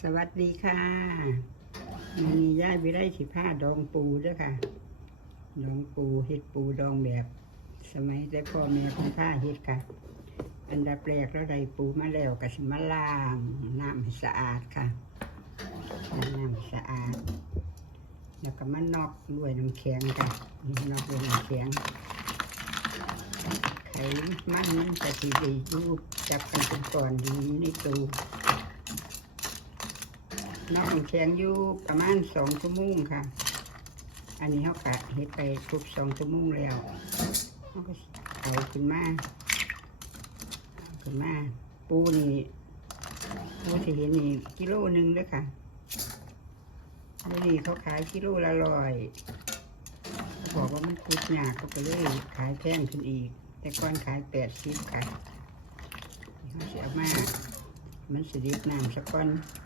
สวัสดีค่ะมีย่ายวิไลสิผ้าดองปูด้วยค่ะ ดองปูเห็ดปูดองแบบ สมัยแต่พ่อแม่คุณผ้าเห็ดค่ะ อันดับแรกเราได้ปูมาแล้วก็สิมาล้างน้ำให้สะอาดค่ะน้ำให้สะอาด แล้วก็มานอกด้วยน้ำแข็งค่ะนอกด้วยน้ำแข็งไขมันมันจะสีดีรูปจับกันเป็นก่อนดีในตู้ น้อกแข็งอยู่ประมาณสองชั่วโมงค่ะ อันนี้เขากะเฮ็ดไปครบสองชั่วโมงแล้วเขาก็เอาขึ้นมาขึ้นมาปูนี่ปูที่เห็นนี่กิโลหนึ่งเลยค่ะแล้วนี่เขาขายกิโลละร้อยเขาบอกว่ามันคุดยากเขาก็เลยขายแพงขึ้นอีก แต่ก่อนขายแปดสิบค่ะเขาเสียมากมันสิริบน้ำสักก้อน นี่ค่ะ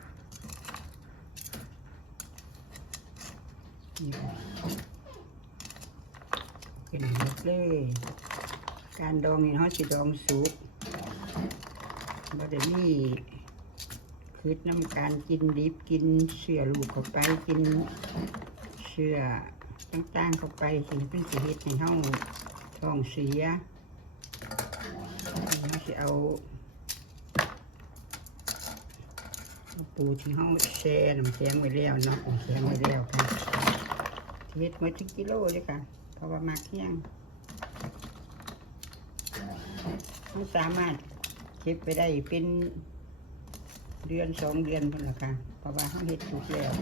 เป็นหมดเลยการดองนี่เขาสิดองสุกบ่ได้มีคือน้ำการกินดิบกินเชื่อลูกเข้าไปกินเชื่อต่างๆเข้าไปสิ่งเป็นสิเฮ็ดให้เฮาท้องเสียเขาสิเอาปูที่เฮาแช่น้ำแข็งไว้แล้วเนาะน้ำแข็งไว้แล้วค่ะ เฮ็ดมาถึงกิโลเลยค่ะ เพราะว่ามาเที่ยงเขาสามารถเก็บไปได้เป็นเดือนสองเดือนพุ่นละค่ะ เพราะว่าเขาเฮ็ดถูกแล้ว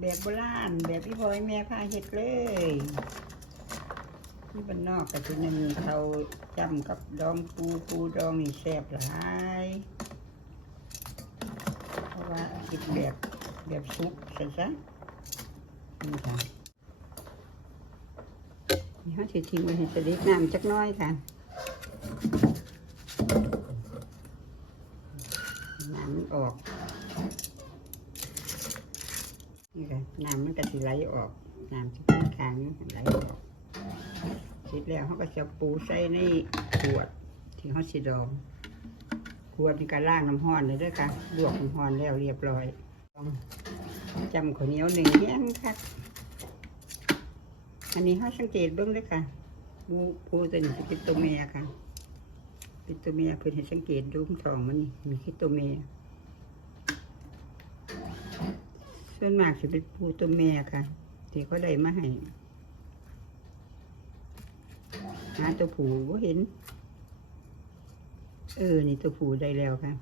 แบบโบราณแบบพี่บอยแม่พาเฮ็ดเลยที่บ้านนอกก็จะมีเขาจำกับดองปูปูดองนี่แซ่บหลายเพราะว่าคิดแบบแบบซุปซะซะนี่ค่ะนี่เขาสิทิ้งไว้ให้สดิกน้ำจักน้อยค่ะน้ำออก นี่ค่ะน้ำมันก็สิไหลออกน้ำที่เป็นค้างไหลออกเสร็จแล้วเขาก็จะปูใส่ในขวดที่เขาสิดองขวดนี่ก็ล้างน้ำห้อนเลยด้วยค่ะลวกน้ำห้อนแล้วเรียบร้อยจำข้าวเหนียวหนึ่งแย่งค่ะอันนี้เขาสังเกตเบื้องเลยค่ะปูปูตัวนี้เป็นตัวเมียค่ะ เป็นตัวเมียเพื่อให้สังเกตดูมันทองมันนี่มีแค่ตัวเมีย ส่วนมากจะเป็นปูตัวแม่ค่ะ ที่เขาได้มาให้หาตัวผูก็เห็น เออ นี่ตัวผูได้แล้วค่ะ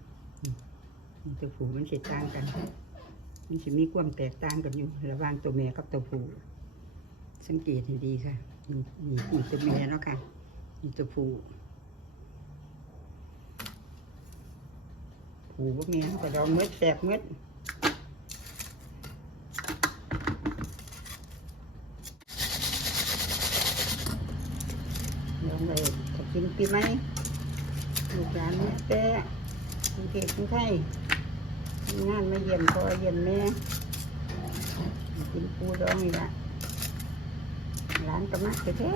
นี่ตัวผูมันเสิต่างกัน มันจะมีความแตกต่างกันอยู่ ระหว่างตัวแม่กับตัวผูสังเกตให้ดีค่ะนี่นี่ตัวแม่เนาะค่ะนี่ตัวผูผูว่าแม่ก็ดองเม็ดแตกเม็ด ลงเลยจะกิน ปีไหมลูกหลานแม่แต่กรุงเทพกรุงไทยงานมาเยี่ยมพ่อเยี่ยมแม่กินปูดองนี่ละหลานก็มักแท้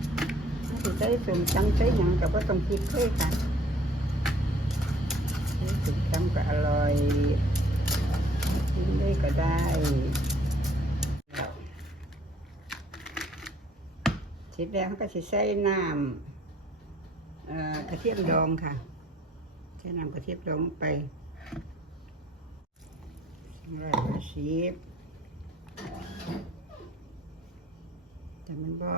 ๆถ้าสิได้สมจำใช้หยังกับว่าต้องคิดเลยค่ะสมจำก็อร่อยกินได้ก็ได้เสร็จแล้วเขาก็จะใส่น้ำ กระเทียมดองค่ะใส่น้ำกระเทียมดองไปร้อยห้าสิบแต่มันก็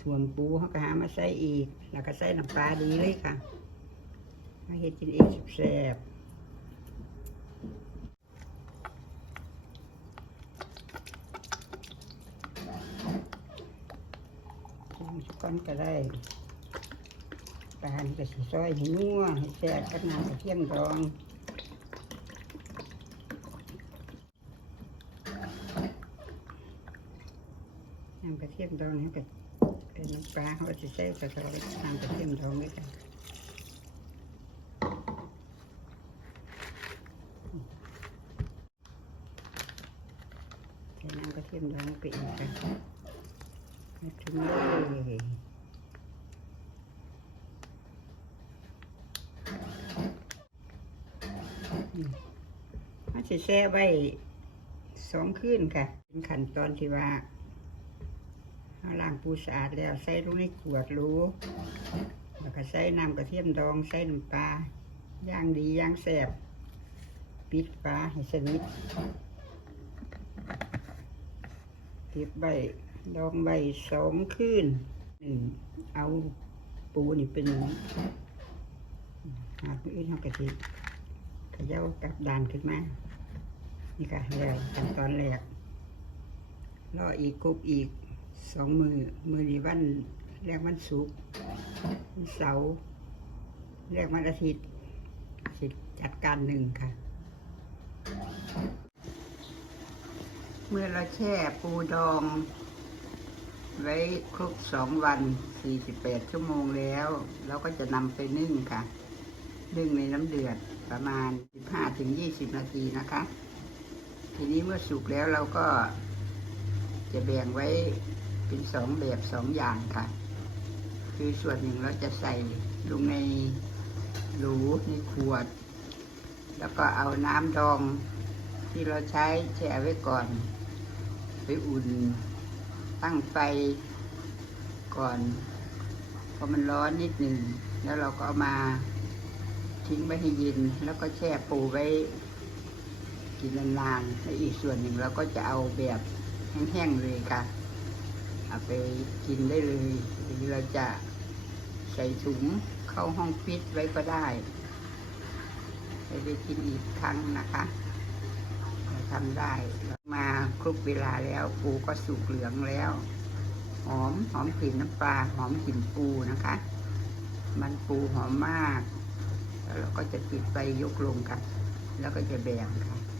ถ่วงปูเขาก็หามาใส่อีก แล้วก็ใส่น้ำปลาดีเลยค่ะ มาเฮ็ดกินเองแซ่บก้อนก็ได้ ก็หั่สซอยให้นัวให้แซ่บกับน้ำกระเทียมดองน้ำกระเทียมดองนี่เป็นน้ำปลาเขาจะใช้กรอบน้ำกระเทียมดองด้วยกันใส่น้ำกระเทียมดองไปอีกค่ะมาถึงเลย มถ้าจะแช่ไว้สองคืนค่ะ เป็นขั้นตอนที่ว่าเอาล้างปูสะอาดแล้วใส่ลงในขวดรู้แล้วก็ใส่น้ำกระเทียมดองใส่น้ำปลาย่างดีย่างแซ่บปิดปลาให้สนิทเก็บใบดองใบสองคืนหนึ่งเอาปูนี่เป็นหาผู้อื่นเขากะทิ ขย่ากับดานขึ้นมา นี่ค่ะแล้วขั้นตอนแรกรออีกกุบอีกสองมือมือนี้วันแรกวันศุกร์วันเสาร์เรียกวันอาทิตย์สิจัดการหนึ่งค่ะ เมื่อเราแช่ปูดอง ไว้ครบสองวันสี่สิบแปดชั่วโมงแล้ว เราก็จะนำไปนึ่งค่ะ นึ่งในน้ำเดือด ประมาณสิบห้าถึงยี่สิบนาทีนะคะ ทีนี้เมื่อสุกแล้วเราก็จะแบ่งไว้เป็นสองแบบสองอย่างค่ะ คือส่วนหนึ่งเราจะใส่ลงในหรูในขวด แล้วก็เอาน้ำดองที่เราใช้แช่ไว้ก่อน ไปอุ่นตั้งไฟก่อนพอมันร้อนนิดหนึ่งแล้วเราก็เอามา ทิ้งไว้ให้เย็นแล้วก็แช่ปูไว้กินนานๆและอีกส่วนหนึ่งเราก็จะเอาแบบแห้งๆเลยค่ะ เอาไปกินได้เลยหรือเราจะใส่ถุงเข้าห้องฟิตไว้ก็ได้ไปได้กินอีกครั้งนะคะทำได้มาครบเวลาแล้วปูก็สุกเหลืองแล้ว หอมหอมกลิ่นน้ำปลาหอมกลิ่นปูนะคะ มันปูหอมมาก ก็จะปิดไปยกลงกัน แล้วก็จะแบ่งค่ะ